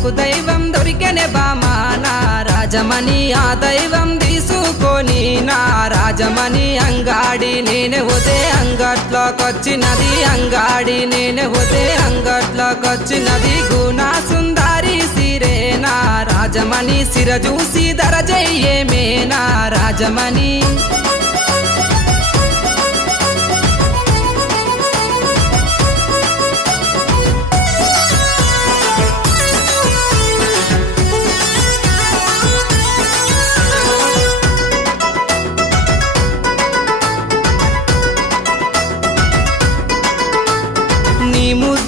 నాకు దైవం దొరికెనే బామా నా రాజమణి ఆ దైవం తీసుకొని నా రాజమణి అంగాడి నేనే ఉదే అంగట్లోకొచ్చినది అంగాడి నేనే ఉదే అంగట్లోకొచ్చినది గుణా సుందారి సిరే నా రాజమణి సిర చూసి దరజయ్యేమే నా రాజమణి